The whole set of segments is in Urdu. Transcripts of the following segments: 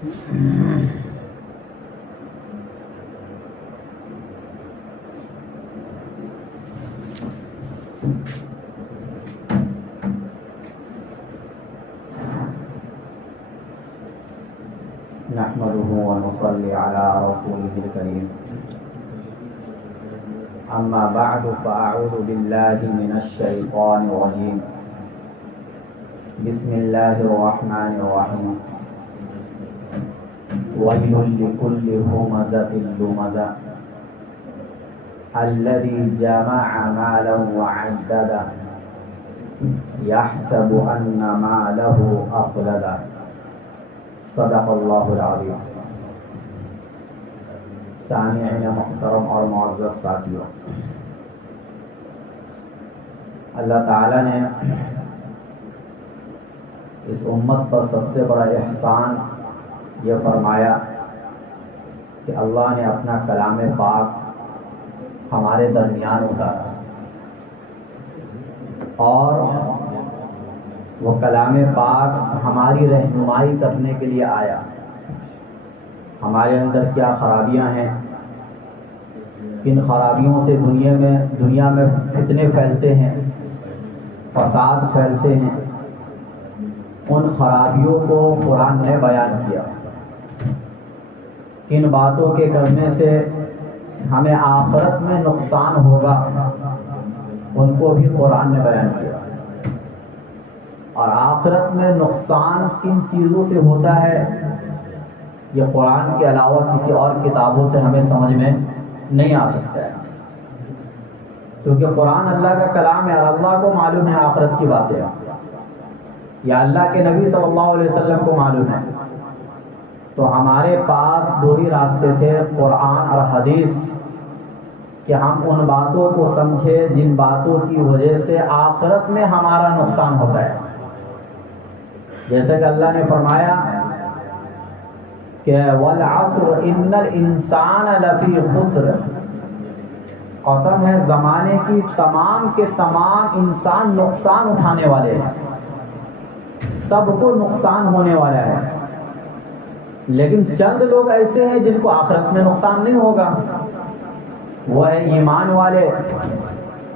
نحمده ونصلي على رسوله الكريم أما بعد فأعوذ بالله من الشيطان الرجيم بسم الله الرحمن الرحيم ويل لكل همزة لمزة الذي جمع مالا وعدده يحسب أن ماله أخلده صدق اللہ العظیم۔ سامعین محترم اور معزز ساتھیوں، اللہ تعالیٰ نے اس امت پر سب سے بڑا احسان یہ فرمایا کہ اللہ نے اپنا کلام پاک ہمارے درمیان اتارا، اور وہ کلام پاک ہماری رہنمائی کرنے کے لیے آیا۔ ہمارے اندر کیا خرابیاں ہیں، کن خرابیوں سے دنیا میں فتنے پھیلتے ہیں، فساد پھیلتے ہیں، ان خرابیوں کو قرآن نے بیان کیا۔ کن باتوں کے کرنے سے ہمیں آخرت میں نقصان ہوگا، ان کو بھی قرآن نے بیان کیا۔ اور آخرت میں نقصان کن چیزوں سے ہوتا ہے، یہ قرآن کے علاوہ کسی اور کتابوں سے ہمیں سمجھ میں نہیں آ سکتا ہے، کیونکہ قرآن اللہ کا کلام ہے اور اللہ کو معلوم ہے آخرت کی باتیں، یا اللہ کے نبی صلی اللہ علیہ وسلم کو معلوم ہے۔ تو ہمارے پاس دو ہی راستے تھے، قرآن اور حدیث، کہ ہم ان باتوں کو سمجھے جن باتوں کی وجہ سے آخرت میں ہمارا نقصان ہوتا ہے۔ جیسے کہ اللہ نے فرمایا کہ وَالْعَصْرِ إِنَّ الْإِنسَانَ لَفِي خُسْرٍ، قسم ہے زمانے کی تمام کے تمام انسان نقصان اٹھانے والے ہیں، سب کو نقصان ہونے والا ہے، لیکن چند لوگ ایسے ہیں جن کو آخرت میں نقصان نہیں ہوگا، وہ ہے ایمان والے،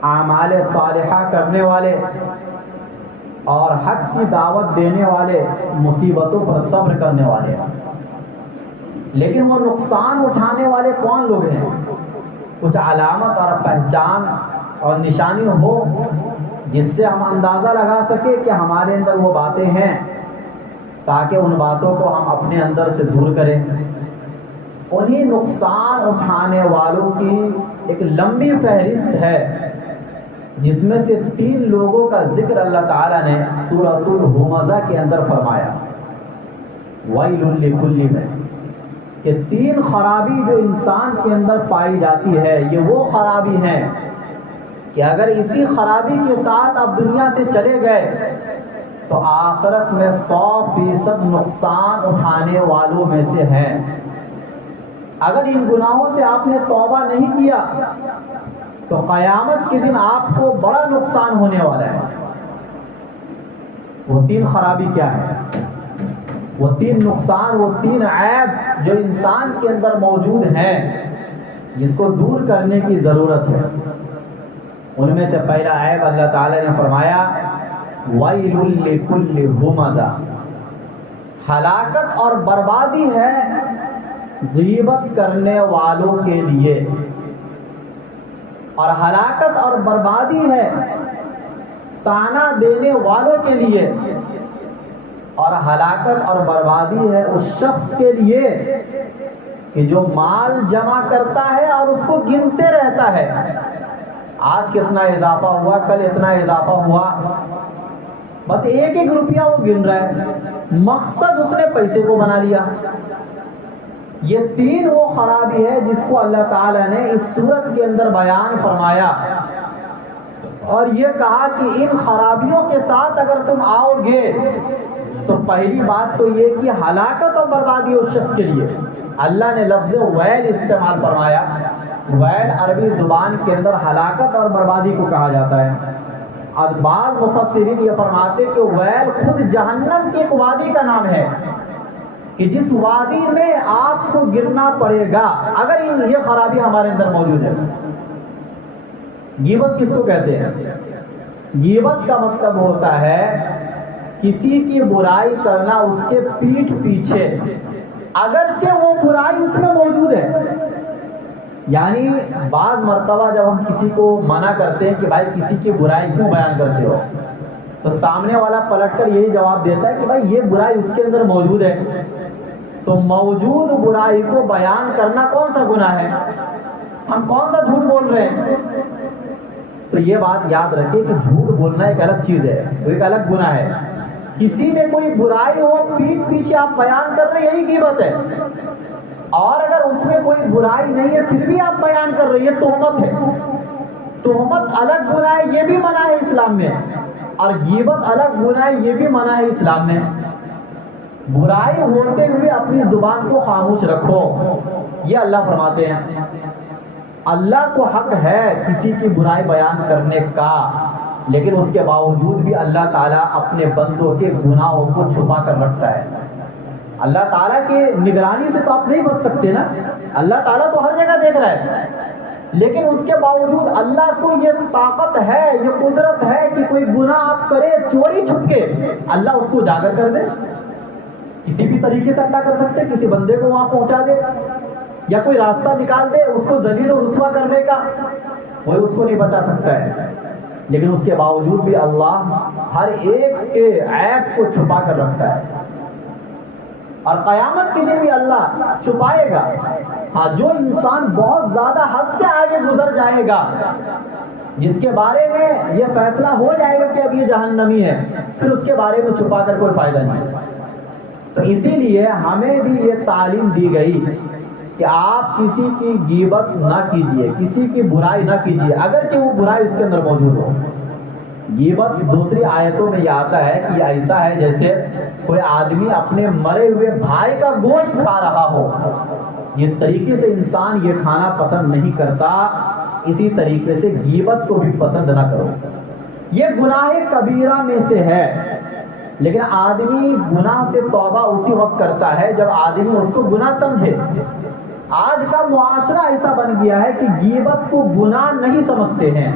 اعمال صالحہ کرنے والے اور حق کی دعوت دینے والے، مصیبتوں پر صبر کرنے والے۔ لیکن وہ نقصان اٹھانے والے کون لوگ ہیں؟ کچھ علامت اور پہچان اور نشانی ہو جس سے ہم اندازہ لگا سکے کہ ہمارے اندر وہ باتیں ہیں، تاکہ ان باتوں کو ہم اپنے اندر سے دور کریں۔ انہی نقصان اٹھانے والوں کی ایک لمبی فہرست ہے، جس میں سے 3 لوگوں کا ذکر اللہ تعالیٰ نے سورۃ الہمزہ کے اندر فرمایا، وَيْلٌ لِكُلِّ میں، کہ 3 خرابی جو انسان کے اندر پائی جاتی ہے، یہ وہ خرابی ہیں کہ اگر اسی خرابی کے ساتھ آپ دنیا سے چلے گئے تو آخرت میں 100% نقصان اٹھانے والوں میں سے ہیں۔ اگر ان گناہوں سے آپ نے توبہ نہیں کیا تو قیامت کے دن آپ کو بڑا نقصان ہونے والا ہے۔ وہ 3 خرابی کیا ہے؟ وہ 3 نقصان، وہ 3 عیب جو انسان کے اندر موجود ہیں، جس کو دور کرنے کی ضرورت ہے۔ ان میں سے پہلا عیب اللہ تعالی نے فرمایا وَيْلٌ لِكُلِّ ہُمَزَةٍ، ہلاکت اور بربادی ہے غیبت کرنے والوں کے لیے، اور ہلاکت اور بربادی ہے تانا دینے والوں کے لیے، اور ہلاکت اور بربادی ہے اس شخص کے لیے کہ جو مال جمع کرتا ہے اور اس کو گنتے رہتا ہے، آج کتنا اضافہ ہوا، کل اتنا اضافہ ہوا، بس 1 روپیہ وہ گن رہا ہے، مقصد اس نے پیسے کو بنا لیا۔ یہ 3 وہ خرابی ہے جس کو اللہ تعالیٰ نے اس سورت کے اندر بیان فرمایا، اور یہ کہا کہ ان خرابیوں کے ساتھ اگر تم آؤ گے تو پہلی بات تو یہ کہ ہلاکت اور بربادی اس شخص کے لیے۔ اللہ نے لفظ ویل استعمال فرمایا۔ ویل عربی زبان کے اندر ہلاکت اور بربادی کو کہا جاتا ہے، اور بعض مفسرین یہ فرماتے کہ ویل خود جہنم کے ایک وادی کا نام ہے، کہ جس وادی میں آپ کو گرنا پڑے گا اگر یہ خرابی ہمارے اندر موجود ہے. غیبت کس کو کہتے ہیں؟ غیبت کا مطلب ہوتا ہے کسی کی برائی کرنا اس کے پیٹھ پیچھے، اگرچہ وہ برائی اس میں موجود ہے. یعنی بعض مرتبہ جب ہم کسی کو منع کرتے ہیں کہ بھائی کسی کی برائی کیوں بیان کرتے ہو، تو سامنے والا پلٹ کر یہی جواب دیتا ہے کہ بھائی یہ برائی اس کے اندر موجود ہے. تو موجود برائی کو بیان کرنا کون سا گناہ ہے؟ ہم کون سا جھوٹ بول رہے ہیں؟ تو یہ بات یاد رکھیں کہ جھوٹ بولنا ایک الگ چیز ہے، وہ ایک الگ گناہ ہے. کسی میں کوئی برائی ہو پیٹھ پیچھے آپ بیان کر رہے ہیں، یہی غیبت ہے. اور اگر اس میں کوئی برائی نہیں ہے پھر بھی آپ بیان کر رہے ہیں، یہ تہمت ہے. تہمت الگ گناہ ہے، یہ بھی منع ہے اسلام میں، اور غیبت الگ گناہ ہے، یہ بھی منع ہے اسلام میں. برائی ہوتے ہوئے اپنی زبان کو خاموش رکھو، یہ اللہ فرماتے ہیں. اللہ کو حق ہے کسی کی برائی بیان کرنے کا، لیکن اس کے باوجود بھی اللہ تعالیٰ اپنے بندوں کے گناہوں کو چھپا کر رکھتا ہے. اللہ تعالیٰ کی نگرانی سے تو آپ نہیں بچ سکتے نا، اللہ تعالیٰ تو ہر جگہ دیکھ رہا ہے، لیکن اس کے باوجود اللہ کو یہ طاقت ہے، یہ قدرت ہے کہ کوئی گناہ آپ کرے چوری چھپ کے، اللہ اس کو اجاگر کر دے. کسی بھی طریقے سے اللہ کر سکتے، کسی بندے کو وہاں پہنچا دے یا کوئی راستہ نکال دے اس کو ذلیل و رسوا کرنے کا، وہ اس کو نہیں بچا سکتا ہے. لیکن اس کے باوجود بھی اللہ ہر ایک کے عیب کو چھپا کر رکھتا ہے، اور قیامت کے دن بھی اللہ چھپائے گا. ہاں، جو انسان بہت زیادہ حد سے آگے گزر جائے گا، جس کے بارے میں یہ فیصلہ ہو جائے گا کہ اب یہ جہنمی ہے، پھر اس کے بارے میں چھپا کر کوئی فائدہ نہیں. تو اسی لیے ہمیں بھی یہ تعلیم دی گئی کہ آپ کسی کی غیبت نہ کیجیے، کسی کی برائی نہ کیجیے اگرچہ وہ برائی اس کے اندر موجود ہو. غیبت دوسری آیتوں میں یہ آتا ہے کہ یہ ایسا ہے جیسے کوئی آدمی اپنے مرے ہوئے بھائی کا گوشت کھا رہا ہو. جس طریقے سے انسان یہ کھانا پسند نہیں کرتا، اسی طریقے سے غیبت کو بھی پسند نہ کرو. یہ گناہ کبیرہ میں سے ہے، لیکن آدمی گناہ سے توبہ اسی وقت کرتا ہے جب آدمی اس کو گناہ سمجھے. آج کا معاشرہ ایسا بن گیا ہے کہ غیبت کو گناہ نہیں سمجھتے ہیں،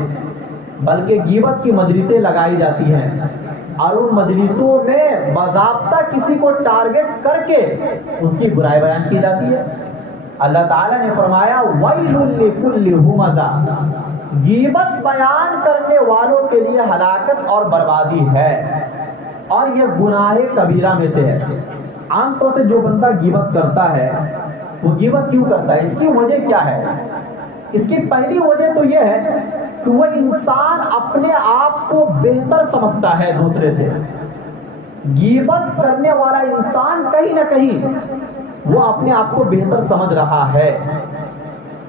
بلکہ غیبت کی مجلسیں لگائی جاتی ہیں، اور ان مجلسوں میں باضابطہ کسی کو ٹارگٹ کر کے اس کی برائی بیان کی جاتی ہے. اللہ تعالیٰ نے فرمایا وَيْلٌ لِكُلِّ هُمَزَةٍ، غیبت بیان کرنے والوں کے لیے ہلاکت اور بربادی ہے، اور یہ گناہ کبیرہ میں سے ہے. عام طور سے جو بندہ غیبت کرتا ہے وہ غیبت کیوں کرتا ہے؟ اس کی وجہ کیا ہے؟ اس کی پہلی وجہ تو یہ ہے کہ وہ انسان اپنے آپ کو بہتر سمجھتا ہے دوسرے سے. غیبت کرنے والا انسان کہیں نہ کہیں وہ اپنے آپ کو بہتر سمجھ رہا ہے،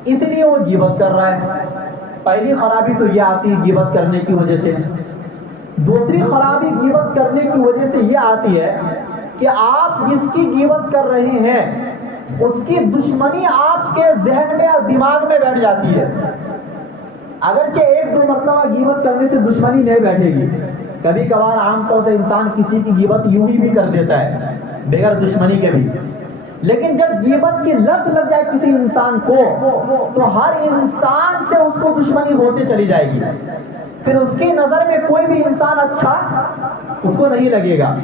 اس لیے وہ غیبت کر رہا ہے. پہلی خرابی تو یہ آتی ہے غیبت کرنے کی وجہ سے. دوسری خرابی غیبت کرنے کی وجہ سے یہ آتی ہے کہ آپ جس کی غیبت کر رہے ہیں اس کی دشمنی آپ کے ذہن میں اور دماغ میں بیٹھ جاتی ہے. اگرچہ ایک دو مرتبہ غیبت کرنے سے دشمنی نہیں بیٹھے گی، کبھی کبھار عام طور سے انسان کسی کی غیبت یوں ہی بھی کر دیتا ہے بغیر دشمنی کے بھی، لیکن جب غیبت کی لت لگ جائے کسی انسان کو تو ہر انسان سے اس کو دشمنی ہوتے چلی جائے گی. پھر اس کی نظر میں کوئی بھی انسان اچھا اس کو نہیں لگے گا.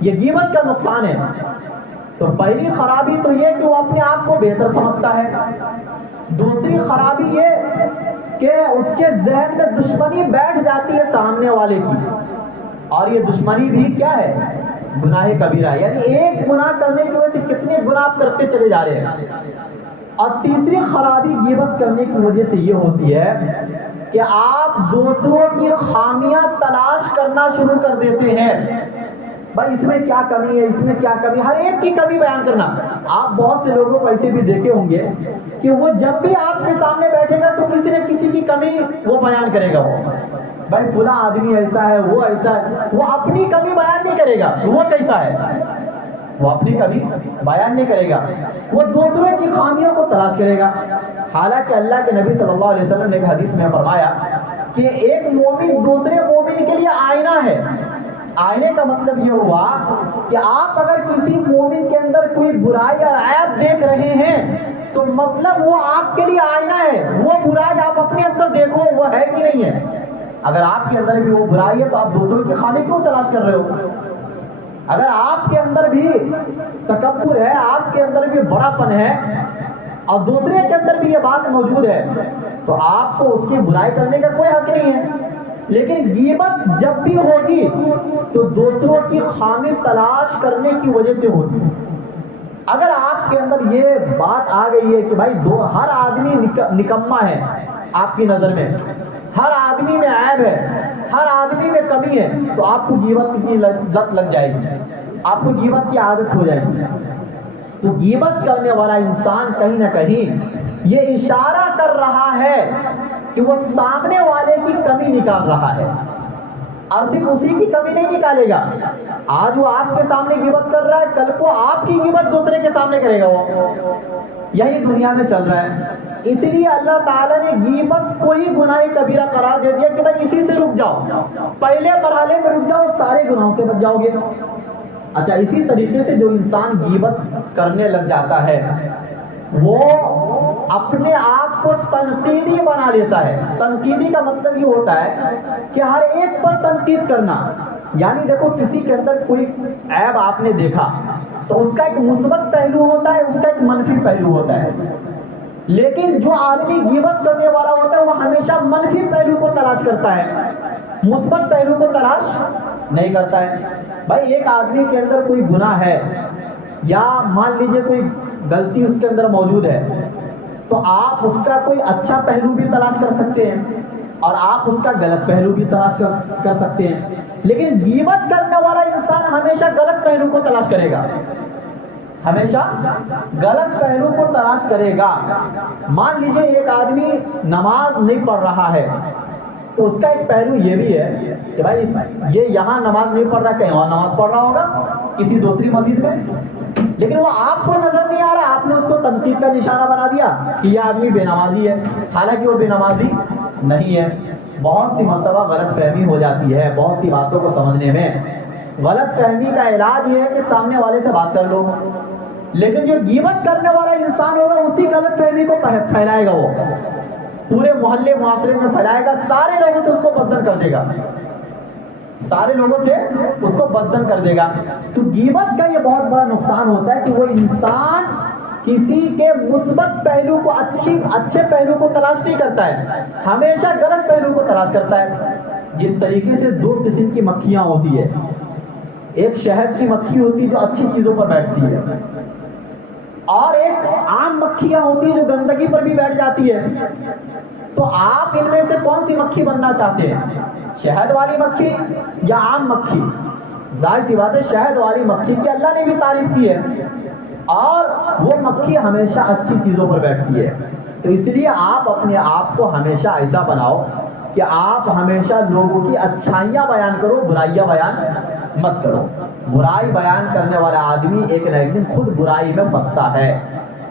یہ غیبت کا نقصان ہے. تو پہلی خرابی تو یہ کہ وہ اپنے آپ کو بہتر سمجھتا ہے. دوسری خرابی یہ کہ اس کے ذہن میں دشمنی بیٹھ جاتی ہے سامنے والے کی، اور یہ دشمنی بھی کیا ہے؟ گناہ کبیرہ. یعنی ایک گناہ کرنے کی وجہ سے کتنے گناہ آپ کرتے چلے جا رہے ہیں. اور تیسری خرابی غیبت کرنے کی وجہ سے یہ ہوتی ہے کہ آپ دوسروں کی خامیاں تلاش کرنا شروع کر دیتے ہیں. بھائی اس میں کیا کمی ہے، اس میں کیا کمی، ہر ایک کی کمی بیان کرنا. آپ بہت سے لوگوں کو ایسے بھی دیکھے ہوں گے کہ وہ جب بھی آپ کے سامنے بیٹھے گا تو کسی نہ کسی کی کمی وہ بیان کرے گا. وہ بھائی فلاں آدمی ایسا ہے، وہ ایسا ہے. وہ اپنی کمی بیان نہیں کرے گا وہ کیسا ہے، وہ اپنی کمی بیان نہیں کرے گا، وہ دوسروں کی خامیوں کو تلاش کرے گا. حالانکہ اللہ کے نبی صلی اللہ علیہ وسلم نے ایک حدیث میں فرمایا کہ ایک مومن دوسرے مومن کے لیے آئینہ ہے. آئینے کا مطلب یہ ہوا کہ آپ اگر کسی مومن کے اندر کوئی برائی اور عیب دیکھ رہے ہیں تو مطلب وہ آپ کے لیے آئینہ ہے، وہ برائی آپ اپنے اندر دیکھو وہ ہے کہ نہیں ہے۔ اگر آپ کے اندر بھی وہ برائی ہے تو آپ دوسروں کی خامی کیوں تلاش کر رہے ہو؟ اگر آپ کے اندر بھی تکبر ہے، آپ کے اندر بھی بڑا پن ہے اور دوسرے کے اندر بھی یہ بات موجود ہے تو آپ کو اس کی برائی کرنے کا کوئی حق نہیں ہے۔ لیکن غیبت جب بھی ہوگی تو دوسروں کی خامی تلاش کرنے کی وجہ سے ہوتی ہے۔ اگر آپ کے اندر یہ بات آ گئی ہے کہ بھائی ہر آدمی نکما ہے آپ کی نظر میں، ہر آدمی میں عیب ہے، ہر آدمی میں کمی ہے، تو آپ کو غیبت کی لت لگ جائے گی، آپ کو غیبت کی عادت ہو جائے گی۔ تو غیبت کرنے والا انسان کہیں نہ کہیں یہ اشارہ کر رہا ہے کہ وہ سامنے والے کی کمی نکال رہا ہے، اور صرف اسی کی کمی نہیں نکالے گا۔ آج وہ آپ کے سامنے غیبت کر رہا ہے، کل کو آپ کی غیبت دوسرے کے سامنے کرے گا۔ وہ یہی دنیا میں چل رہا ہے۔ اس لیے اللہ تعالیٰ نے غیبت کو ہی گناہ کبیرہ قرار دے دیا کہ بھائی اسی سے رک جاؤ، پہلے مرحلے میں رک جاؤ، سارے گناہوں سے بچ جاؤ گے۔ اچھا، اسی طریقے سے جو انسان غیبت کرنے لگ جاتا ہے وہ اپنے آپ کو تنقیدی بنا لیتا ہے۔ تنقیدی کا مطلب یہ ہوتا ہے کہ ہر ایک پر تنقید کرنا، یعنی دیکھو کسی کے اندر کوئی عیب آپ نے دیکھا تو اس کا ایک مثبت پہلو ہوتا ہے، اس کا ایک منفی پہلو ہوتا ہے، لیکن جو آدمی غیبت کرنے والا ہوتا ہے وہ ہمیشہ منفی پہلو کو تلاش کرتا ہے، مثبت پہلو کو تلاش نہیں کرتا ہے۔ بھائی ایک آدمی کے اندر کوئی گناہ ہے یا مان لیجئے کوئی غلطی اس کے اندر موجود ہے تو آپ اس کا کوئی اچھا پہلو بھی تلاش کر سکتے ہیں اور آپ اس کا غلط پہلو بھی تلاش کر سکتے ہیں، لیکن غیبت کرنے والا انسان ہمیشہ غلط پہلو کو تلاش کرے گا، ہمیشہ غلط پہلو کو تلاش کرے گا۔ مان لیجئے ایک آدمی نماز نہیں پڑھ رہا ہے تو اس کا ایک پہلو یہ بھی ہے کہ بھائی یہ یہاں نماز نہیں پڑھ رہا، کہیں اور نماز پڑھ رہا ہوگا کسی دوسری مسجد میں، لیکن وہ آپ کو نظر نہیں آ رہا، آپ نے اس کو تنقید کا نشانہ بنا دیا کہ یہ آدمی بے نمازی ہے، حالانکہ وہ بے نمازی نہیں ہے۔ بہت سی مرتبہ غلط فہمی ہو جاتی ہے، بہت سی باتوں کو سمجھنے میں۔ غلط فہمی کا علاج یہ ہے کہ سامنے والے سے بات کر لو، لیکن جو غیبت کرنے والا انسان ہوگا اسی غلط فہمی کو پھیلائے گا، وہ پورے محلے معاشرے میں پھیلائے گا، سارے لوگوں سے اس کو بدزن کر دے گا، سارے لوگوں سے اس کو بدزن کر دے گا۔ تو غیبت کا یہ بہت بڑا نقصان ہوتا ہے کہ وہ انسان کسی کے مثبت پہلو کو اچھے پہلو کو تلاش نہیں کرتا ہے، ہمیشہ غلط پہلو کو تلاش کرتا ہے۔ جس طریقے سے دو قسم کی مکھیاں ہوتی ہے، ایک شہد کی مکھی ہوتی ہے جو اچھی چیزوں پر بیٹھتی ہے، اور ایک عام مکھیاں ہوتی ہیں جو گندگی پر بھی بیٹھ جاتی ہے۔ تو آپ ان میں سے کون سی مکھی بننا چاہتے ہیں، شہد والی مکھی یا عام مکھی؟ ظاہر سی بات ہے شہد والی مکھی کی اللہ نے بھی تعریف کی ہے، اور وہ مکھی ہمیشہ اچھی چیزوں پر بیٹھتی ہے۔ تو اس لیے آپ اپنے آپ کو ہمیشہ ایسا بناؤ کہ آپ ہمیشہ لوگوں کی اچھائیاں بیان کرو، برائیاں بیان مت کرو۔ برائی بیان کرنے والا آدمی ایک نہ ایک دن خود برائی میں پھنستا ہے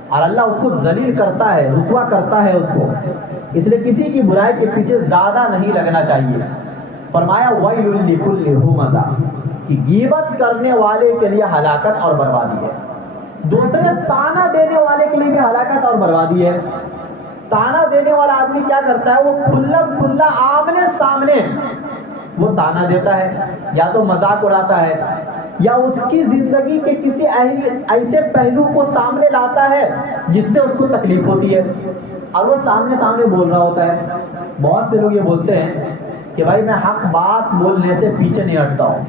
اور اللہ اس کو ذلیل کرتا ہے، رسوا کرتا ہے اس کو۔ اس لیے کسی کی برائی کے پیچھے زیادہ نہیں لگنا چاہیے۔ فرمایا وَيْلٌ لِكُلِّ ہُمَزَةٍ کہ غیبت کرنے والے کے لیے ہلاکت اور بربادی ہے، دوسرے تانا دینے والے کے لیے بھی ہلاکت اور بربادی ہے۔ تانا دینے والا آدمی کیا کرتا ہے، وہ کھلا آمنے سامنے وہ تانا دیتا ہے، یا تو مذاق اڑاتا ہے یا اس کی زندگی کے کسی ایسے پہلو کو سامنے لاتا ہے جس سے اس کو تکلیف ہوتی ہے، اور وہ سامنے بول رہا ہوتا ہے۔ بہت سے لوگ یہ بولتے ہیں کہ بھائی میں حق بات بولنے سے پیچھے نہیں ہٹتا ہوں،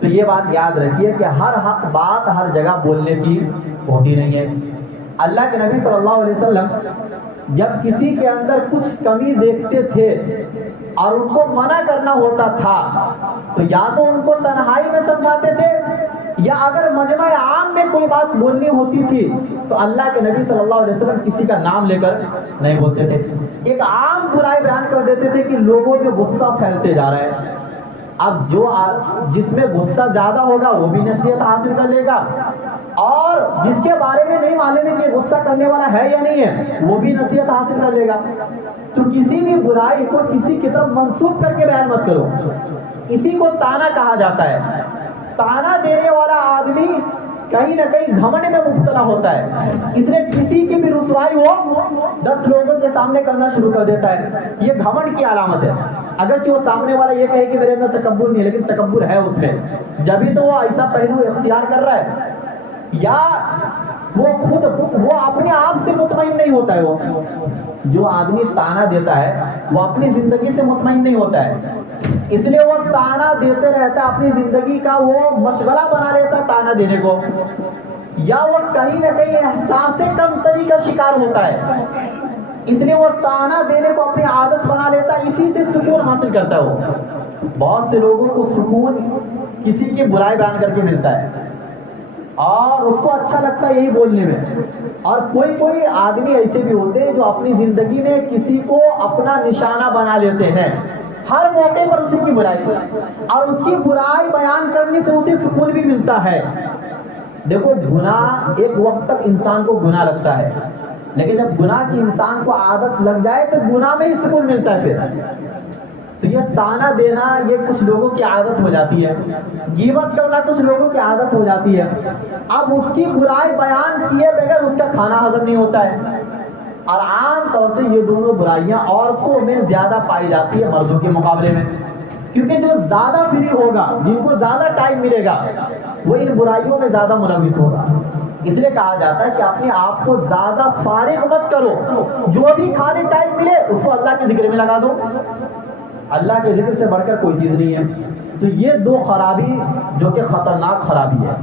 تو یہ بات یاد رکھیے کہ ہر حق بات ہر جگہ بولنے کی ہوتی نہیں ہے۔ اللہ کے نبی صلی اللہ علیہ وسلم جب کسی کے اندر کچھ کمی دیکھتے تھے اور ان کو منع کرنا ہوتا تھا تو یا تو ان کو تنہائی میں سمجھاتے تھے، یا اگر مجمع عام میں کوئی بات بولنی ہوتی تھی تو اللہ کے نبی صلی اللہ علیہ وسلم کسی کا نام لے کر نہیں بولتے تھے، ایک عام برائی بیان کر دیتے تھے کہ لوگوں میں غصہ پھیلتے جا رہا ہے۔ اب جس میں غصہ زیادہ ہوگا وہ بھی نصیحت حاصل کر لے گا، اور جس کے بارے میں نہیں معلوم ہے کہ غصہ کرنے والا ہے یا نہیں ہے وہ بھی نصیحت حاصل کر لے گا۔ تو کسی بھی برائی کو کسی کی طرف منسوب کر کے بیان مت کرو. اسی کو تانا کہا جاتا ہے. تانا دینے والا آدمی کہیں نہ کہیں گھمنڈ میں مبتلا ہوتا ہے. اس لیے کسی کی بھی رسوائی وہ 10 لوگوں کے سامنے کرنا شروع کر دیتا ہے. یہ گھمنڈ کی علامت ہے. اگرچہ وہ سامنے والا یہ کہے کہ میرے اندر تکبر نہیں ہے، لیکن تکبر ہے اس میں. جبھی تو وہ ایسا پہلو اختیار کر رہا ہے، یا وہ اپنے آپ سے مطمئن نہیں ہوتا ہے. وہ جو آدمی تانا دیتا ہے وہ اپنی زندگی سے مطمئن نہیں ہوتا ہے، اس لیے وہ تانا دیتے رہتا ہے. اپنی زندگی کا وہ مشغلہ بنا لیتا ہے تانا دینے کو، یا وہ کہیں نہ کہیں احساس کمتری کا شکار ہوتا ہے، اس لیے وہ تانا دینے کو اپنی عادت بنا لیتا ہے. اسی سے سکون حاصل کرتا ہے. وہ بہت سے لوگوں کو سکون کسی کی برائی بیان کر کے ملتا ہے اور اس کو اچھا لگتا ہے یہی بولنے میں. اور کوئی آدمی ایسے بھی ہوتے ہیں جو اپنی زندگی میں کسی کو اپنا نشانہ بنا لیتے ہیں، ہر موقع پر اسی کی برائی، اور اس کی برائی بیان کرنے سے اسے سکون بھی ملتا ہے. دیکھو گناہ ایک وقت تک انسان کو گناہ لگتا ہے، لیکن جب گناہ کی انسان کو عادت لگ جائے تو گناہ میں ہی سکون ملتا ہے. پھر تو یہ تانا دینا یہ کچھ لوگوں کی عادت ہو جاتی ہے. غیبت کرنا کچھ لوگوں کی عادت ہو جاتی ہے. اب اس کی برائی بیان کیے بغیر اس کا کھانا ہضم نہیں ہوتا ہے. اور عام طور سے یہ دونوں برائیاں عورتوں میں زیادہ پائی جاتی ہے مردوں کے مقابلے میں، کیونکہ جو زیادہ فری ہوگا، جن کو زیادہ ٹائم ملے گا، وہ ان برائیوں میں زیادہ ملوث ہوگا. اس لیے کہا جاتا ہے کہ اپنے آپ کو زیادہ فارغ مت کرو، جو بھی خالی ٹائم ملے اس کو اللہ کے ذکر میں لگا دو. اللہ کے ذکر سے بڑھ کر کوئی چیز نہیں ہے. تو یہ دو خرابی جو کہ خطرناک خرابی ہے.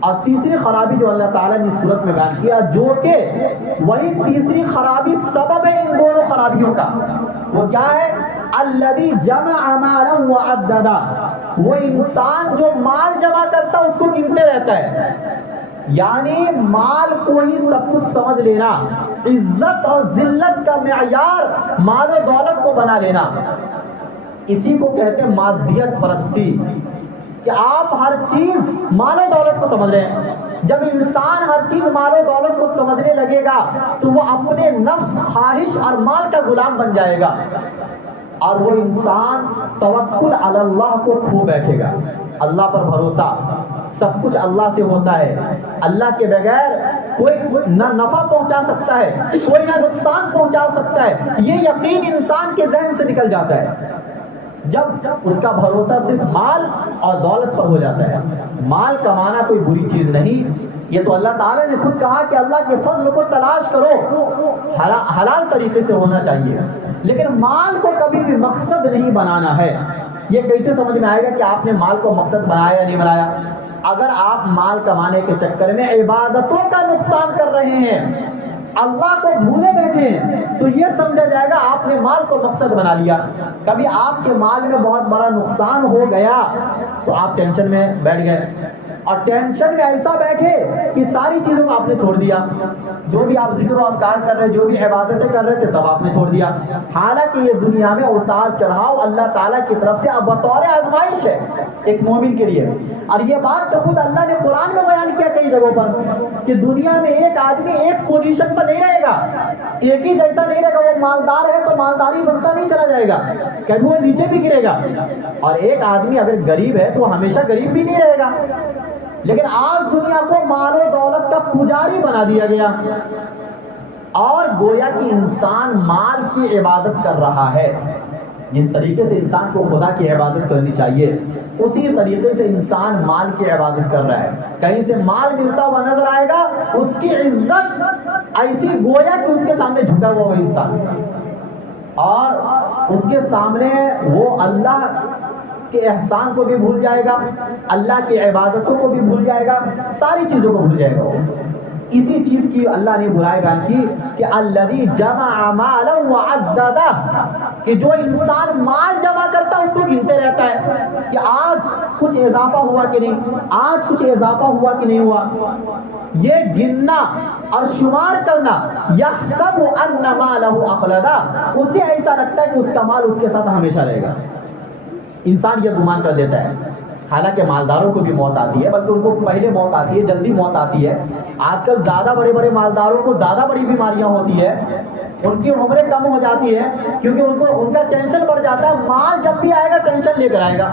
اور تیسری خرابی جو اللہ تعالیٰ نے اس صورت میں بیان کیا، جو کہ وہی تیسری خرابی سبب ہے ان دونوں خرابیوں کا، وہ کیا ہے؟ الذی جمع مالا وعددا. وہ انسان جو مال جمع کرتا اس کو گنتے رہتا ہے. یعنی مال کو ہی سب کچھ سمجھ لینا، عزت اور ذلت کا معیار مال و دولت کو بنا لینا، اسی کو کہتے ہیں مادیت پرستی، کہ آپ ہر چیز مال و دولت کو سمجھ رہے ہیں. جب انسان ہر چیز مال و دولت کو سمجھنے لگے گا تو وہ اپنے نفس، خواہش اور مال کا غلام بن جائے گا، اور وہ انسان توکل علی اللہ کو کھو بیٹھے گا. اللہ پر بھروسہ، سب کچھ اللہ سے ہوتا ہے، اللہ کے بغیر کوئی نہ نفع پہنچا سکتا ہے، کوئی نہ نقصان پہنچا سکتا ہے، یہ یقین انسان کے ذہن سے نکل جاتا ہے جب اس کا بھروسہ صرف مال اور دولت پر ہو جاتا ہے. مال کمانا کوئی بری چیز نہیں، یہ تو اللہ تعالیٰ نے خود کہا کہ اللہ کے فضل کو تلاش کرو، حلال طریقے سے ہونا چاہیے، لیکن مال کو کبھی بھی مقصد نہیں بنانا ہے. یہ کیسے سمجھ میں آئے گا کہ آپ نے مال کو مقصد بنایا یا نہیں بنایا؟ اگر آپ مال کمانے کے چکر میں عبادتوں کا نقصان کر رہے ہیں، اللہ کو بھولے بیٹھے ہیں، تو یہ سمجھا جائے گا آپ نے مال کو مقصد بنا لیا. کبھی آپ کے مال میں بہت بڑا نقصان ہو گیا تو آپ ٹینشن میں بیٹھ گئے، اور ٹینشن میں ایسا بیٹھے کہ ساری چیزوں کو آپ نے چھوڑ دیا. جو بھی آپ ذکر و اذکار کر رہے، جو بھی عبادتیں کر رہے تھے، سب آپ نے چھوڑ دیا. حالانکہ یہ دنیا میں اتار چڑھاؤ اللہ تعالیٰ کی طرف سے اب بطور آزمائش ہے ایک مومن کے لیے. اور یہ بات تو خود اللہ نے قرآن میں بیان کیا کئی جگہوں پر کہ دنیا میں ایک آدمی ایک پوزیشن پر نہیں رہے گا، ایک ہی جیسا نہیں رہے گا. وہ مالدار ہے تو مالداری بنتا نہیں چلا جائے گا، کبھی وہ نیچے بھی گرے گا. اور ایک آدمی اگر غریب ہے تو وہ ہمیشہ غریب بھی نہیں رہے گا. لیکن آج دنیا کو مال و دولت کا پجاری بنا دیا گیا، اور گویا کہ انسان مال کی عبادت کر رہا ہے. جس طریقے سے انسان کو خدا کی عبادت کرنی چاہیے، اسی طریقے سے انسان مال کی عبادت کر رہا ہے. کہیں سے مال ملتا ہوا نظر آئے گا، اس کی عزت ایسی گویا کہ اس کے سامنے جھکا ہوا وہ انسان، اور اس کے سامنے وہ اللہ کے احسان کو بھی بھول جائے گا، اللہ کی عبادتوں کو بھی بھول جائے گا، ساری چیزوں کو بھول جائے گا. اسی چیز کی اللہ نے برائی بیان کی کہ الذی جمع مالا وعددا، کہ جو انسان مال جمع کرتا ہے اس کو گنتے رہتا ہے کہ آج کچھ اضافہ ہوا کہ نہیں، آج کچھ اضافہ ہوا کہ نہیں ہوا. یہ گننا اور شمار کرنا، یحسب ان مالہ اخلدا، اسے ایسا لگتا ہے کہ اس کا مال اس کے ساتھ ہمیشہ رہے گا. انسان یہ گمان کر دیتا ہے. حالانکہ مالداروں کو بھی موت آتی ہے، بلکہ ان کو پہلے موت آتی ہے، جلدی موت آتی ہے. آج کل زیادہ بڑے بڑے مالداروں کو زیادہ بڑی بیماریاں ہوتی ہے، ان کی عمریں کم ہو جاتی ہے کیونکہ ان کا ٹینشن بڑھ جاتا ہے. مال جب بھی آئے گا ٹینشن لے کر آئے گا.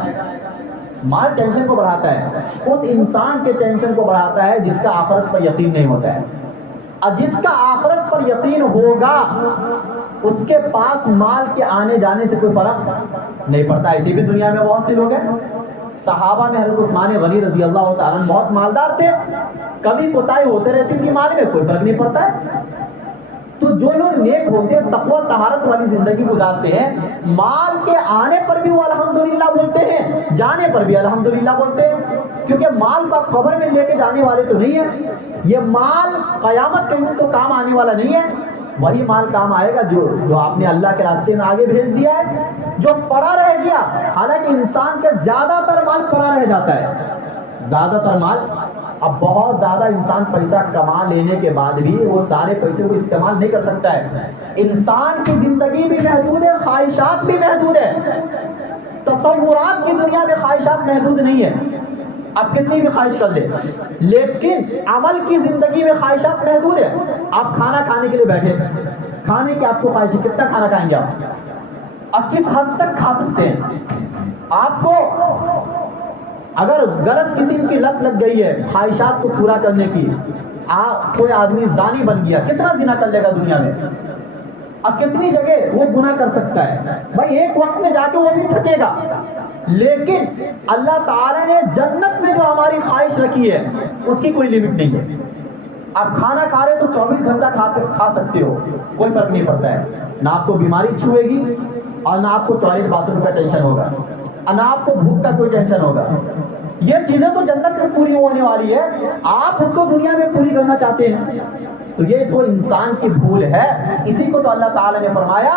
مال ٹینشن کو بڑھاتا ہے. اس انسان کے ٹینشن کو بڑھاتا ہے جس کا آخرت پر یقین نہیں ہوتا ہے. اور جس کا آخرت پر یقین ہوگا اس کے پاس مال کے آنے جانے سے کوئی فرق نہیں پڑتا. ایسے بھی دنیا میں بہت سے لوگ ہیں. صحابہ میں حضرت عثمان غنی رضی اللہ تعالیٰ بہت مالدار تھے, کبھی کوتاہی ہوتے رہتی تھی مال میں, کوئی فرق نہیں پڑتا ہے. تو جو لوگ نیک ہوتے ہیں, تقوی طہارت والی زندگی گزارتے ہیں, مال کے آنے پر بھی وہ الحمدللہ بولتے ہیں, جانے پر بھی الحمدللہ بولتے ہیں, کیونکہ مال کو آپ قبر میں لے کے جانے والے تو نہیں ہیں. یہ مال قیامت کے دن تو کام آنے والا نہیں ہے. وہی مال کام آئے گا جو آپ نے اللہ کے راستے میں آگے بھیج دیا ہے. جو پڑا رہ گیا, حالانکہ انسان کے زیادہ تر مال پڑا رہ جاتا ہے, زیادہ تر مال. اب بہت زیادہ انسان پیسہ کما لینے کے بعد بھی وہ سارے پیسے کو استعمال نہیں کر سکتا ہے. انسان کی زندگی بھی محدود ہے, خواہشات بھی محدود ہے. تصورات کی دنیا میں خواہشات محدود نہیں ہے, آپ کتنی بھی خواہش کر لیں, لیکن عمل کی زندگی میں خواہشات محدود ہے. آپ کھانا کھانے کے لیے بیٹھے, کھانے کی آپ کو خواہش ہے, کتنا کھانا کھائیں گے آپ, اور کس حد تک کھا سکتے ہیں. آپ کو اگر غلط قسم کی لت لگ گئی ہے خواہشات کو پورا کرنے کی, کوئی آدمی زانی بن گیا, کتنا زنا کر لے گا دنیا میں, اب کتنی جگہ وہ گناہ کر سکتا ہے بھائی, ایک وقت میں جا کے وہ بھی تھکے گا. لیکن اللہ تعالیٰ نے جنت میں جو ہماری خواہش رکھی ہے اس کی کوئی لمٹ نہیں ہے. آپ کھانا کھا رہے تو 24 گھنٹہ کھا سکتے ہو, کوئی فرق نہیں پڑتا ہے. نہ آپ کو بیماری چھوئے گی, اور نہ آپ کو ٹوائلٹ باتھ روم کا ٹینشن ہوگا, اور نہ آپ کو بھوک کا کوئی ٹینشن ہوگا. یہ چیزیں تو جنت میں پوری ہونے والی ہے, آپ اس کو دنیا میں پوری کرنا چاہتے ہیں. تو یہ تو انسان کی بھول ہے. اسی کو تو اللہ تعالیٰ نے فرمایا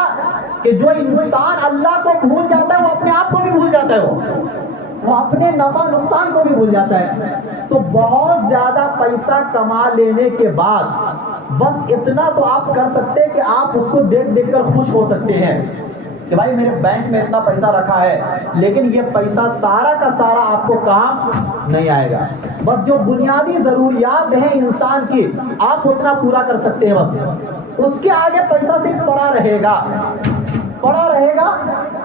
کہ جو انسان اللہ کو بھول جاتا ہے وہ اپنے آپ کو بھی بھول جاتا ہے, وہ اپنے نفع نقصان کو بھی بھول جاتا ہے. تو بہت زیادہ پیسہ کما لینے کے بعد بس اتنا تو آپ کر سکتے کہ آپ اس کو دیکھ دیکھ کر خوش ہو سکتے ہیں کہ بھائی میرے بینک میں اتنا پیسہ رکھا ہے, لیکن یہ پیسہ سارا کا سارا آپ کو کام نہیں آئے گا. بس جو بنیادی ضروریات ہیں انسان کی آپ اتنا پورا کر سکتے ہیں, بس اس کے آگے پیسہ صرف پڑا رہے گا, پڑا رہے گا.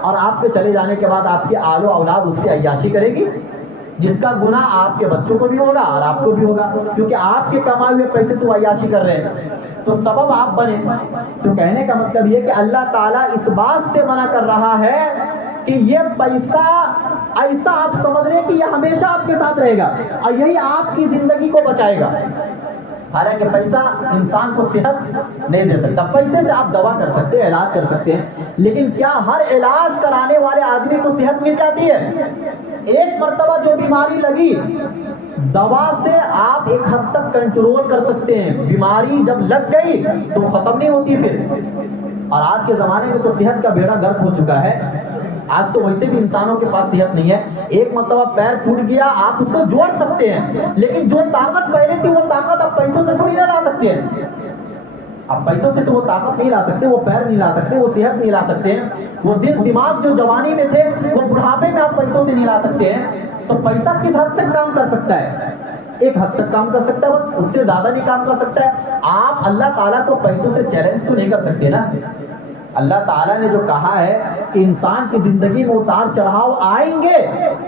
اور آپ کے چلے جانے کے بعد آپ کی آل و اولاد اس سے عیاشی کرے گی, جس کا گناہ آپ کے بچوں کو بھی ہوگا اور آپ کو بھی ہوگا, کیونکہ آپ کے کمائے ہوئے پیسے سے وہ عیاشی کر رہے ہیں. تو سبب آپ بنے. تو کہنے کا مطلب یہ کہ اللہ تعالیٰ اس بات سے منع کر رہا ہے کہ یہ پیسہ ایسا آپ سمجھ رہے ہیں کہ یہ ہمیشہ آپ کے ساتھ رہے گا اور یہی آپ کی زندگی کو بچائے گا. حالانکہ پیسہ انسان کو صحت نہیں دے سکتا. پیسے سے آپ دوا کر سکتے ہیں, علاج کر سکتے ہیں, لیکن کیا ہر علاج کرانے والے آدمی کو صحت مل جاتی ہے؟ ایک مرتبہ جو بیماری لگی, دوا سے آپ ایک حد تک کنٹرول کر سکتے ہیں, بیماری جب لگ گئی تو ختم نہیں ہوتی پھر. اور آج کے زمانے میں تو صحت کا بیڑا غرق ہو چکا ہے. آج تو ویسے بھی انسانوں کے پاس صحت نہیں ہے. ایک مرتبہ پیر پھوٹ گیا آپ اس کو جوڑ سکتے ہیں, لیکن جو طاقت پہلے تھی وہ طاقت اب پیسوں سے تھوڑی نہ لا سکتے ہیں. اب پیسوں سے تو وہ طاقت نہیں لا سکتے, وہ پیر نہیں لا سکتے, وہ صحت نہیں لا سکتے ہیں, وہ دل دماغ جو جوانی میں تھے وہ بڑھاپے میں آپ پیسوں سے نہیں لا سکتے ہیں. تو پیسہ کس حد تک کام کر سکتا ہے؟ ایک حد تک کام کر سکتا ہے, بس اس سے زیادہ نہیں کام کر سکتا ہے. آپ اللہ تعالیٰ کو پیسوں سے چیلنج تو نہیں کر سکتے نا. اللہ تعالیٰ نے جو کہا ہے کہ انسان کی زندگی میں اتار چڑھاؤ آئیں گے,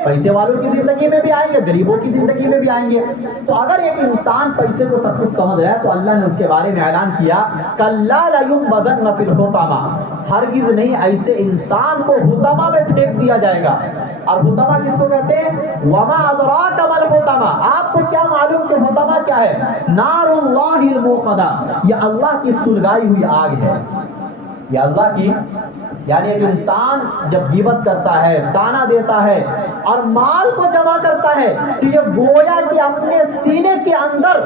پیسے والوں کی زندگی میں بھی آئیں گے, غریبوں کی زندگی میں بھی آئیں گے. تو اگر ایک انسان پیسے کو سب کچھ سمجھ رہا ہے تو اللہ نے اس کے بارے میں اعلان کیا کَلَّا لَيُنبَذَنَّ فِي الْحُطَمَةِ, ہرگز نہیں, ایسے انسان کو حطمہ میں پھینک دیا جائے گا. اور حطمہ کس کو کہتے ہیں؟ وَمَا أَدْرَاكَ مَا الْحُطَمَةُ, آپ کو کیا معلوم کہ حطمہ کیا ہے؟ نار اللہ الموقدہ, یہ اللہ کی سلگائی ہوئی آگ ہے. یہ اللہ کی, یعنی ایک انسان جب غیبت کرتا ہے, تانا دیتا ہے اور مال کو جمع کرتا ہے تو یہ گویا کہ اپنے سینے کے اندر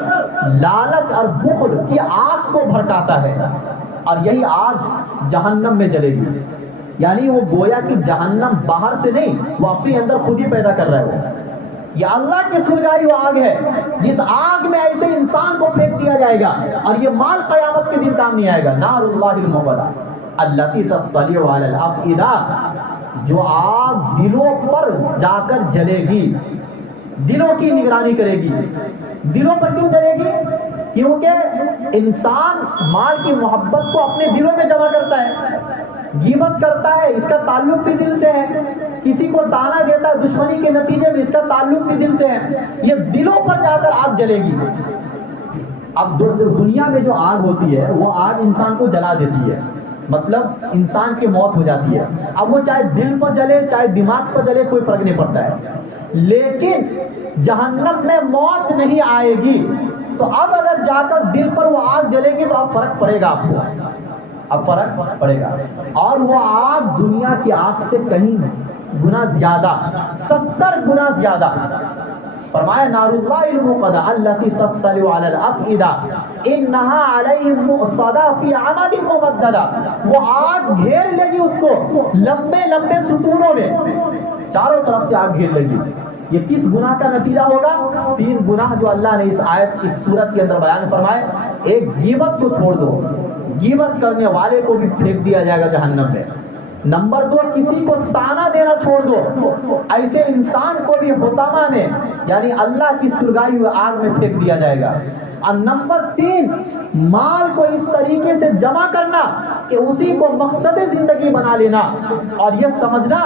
لالچ اور بخل کی آگ کو بھڑکاتا ہے, اور یہی آگ جہنم میں جلے گی. یعنی وہ گویا کہ جہنم باہر سے نہیں, وہ اپنے اندر خود ہی پیدا کر رہا ہے. وہ یہ اللہ کی سلگائی وہ آگ ہے جس آگ میں ایسے انسان کو پھینک دیا جائے گا, اور یہ مال قیامت کے دن کام نہیں آئے گا. نار اللہ الموقدہ التی تطلع علی الافئدہ, جو آگ دلوں پر جا کر جلے گی, دلوں کی نگرانی کرے گی. دلوں پر کیوں جلے گی؟ کیونکہ انسان مال کی محبت کو اپنے دلوں میں جمع کرتا ہے، غیبت کرتا ہے، اس کا تعلق بھی دل سے ہے، کسی کو تانا دیتا ہے دشمنی کے نتیجے میں، اس کا تعلق بھی دل سے ہے، یہ دلوں پر جا کر آگ جلے گی۔ اب دنیا میں جو آگ ہوتی ہے وہ آگ انسان کو جلا دیتی ہے، مطلب انسان کی موت ہو جاتی ہے، اب وہ چاہے دل پر جلے چاہے دماغ پر جلے کوئی فرق نہیں پڑتا ہے، لیکن جہنم میں موت نہیں آئے گی، تو اب اگر جا کر دل پر وہ آگ جلے گی تو اب فرق پڑے گا، آپ کو اب فرق پڑے گا، اور وہ آگ دنیا کی آگ سے کہیں گنا زیادہ، 70 گنا زیادہ، فرمایا نار اللہ الموقدہ التی تطلع علی الافئدہ انہا علیہم مؤصدہ فی عمد ممددہ، وہ آگ گھیر لگی اس کو لمبے لمبے ستونوں میں، چاروں طرف سے آگ گھیر لگی۔ یہ کس گناہ کا نتیجہ ہوگا؟ 3 گناہ جو اللہ نے اس آیت اس سورت کے اندر بیان فرمائے۔ ایک غیبت کو چھوڑ دو، غیبت کرنے والے کو بھی پھینک دیا جائے گا جہنم میں۔ نمبر 2، کسی کو تانا دینا چھوڑ دو، ایسے انسان کو بھی حطامہ میں یعنی اللہ کی سلگائی ہوئی آگ میں پھینک دیا جائے گا۔ اور نمبر 3، مال کو اس طریقے سے جمع کرنا کہ اسی کو مقصد زندگی بنا لینا، اور یہ سمجھنا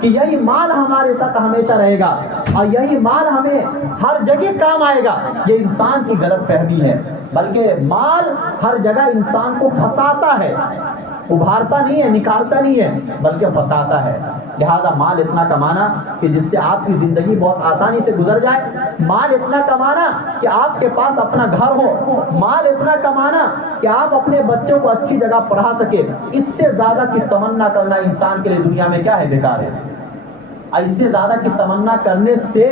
کہ یہی مال ہمارے ساتھ ہمیشہ رہے گا اور یہی مال ہمیں ہر جگہ کام آئے گا، یہ انسان کی غلط فہمی ہے، بلکہ مال ہر جگہ انسان کو پھنساتا ہے، ابھارتا نہیں ہے، نکالتا نہیں ہے، بلکہ پھنساتا ہے۔ لہذا مال اتنا کمانا کہ جس سے آپ کی زندگی بہت آسانی سے گزر جائے، مال اتنا کمانا کہ آپ کے پاس اپنا گھر ہو، مال اتنا کمانا کہ آپ اپنے بچوں کو اچھی جگہ پڑھا سکے، اس سے زیادہ کی تمنا کرنا انسان کے لیے دنیا میں کیا ہے؟ بیکار ہے۔ اس سے زیادہ کی تمنا کرنے سے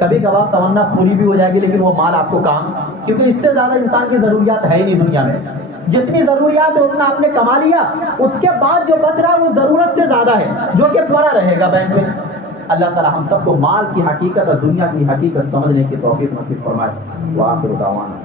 کبھی کبھار تمنا پوری بھی ہو جائے گی، لیکن وہ مال آپ کو کام، کیونکہ اس سے زیادہ انسان کی ضروریات ہے ہی نہیں دنیا میں، جتنی ضروریات ہے اتنا آپ نے کما لیا، اس کے بعد جو بچ رہا ہے وہ ضرورت سے زیادہ ہے، جو کہ پڑا رہے گا بینک میں۔ اللہ تعالی ہم سب کو مال کی حقیقت اور دنیا کی حقیقت سمجھنے کی توفیق نصیب فرمائے۔ وآخر دعوانا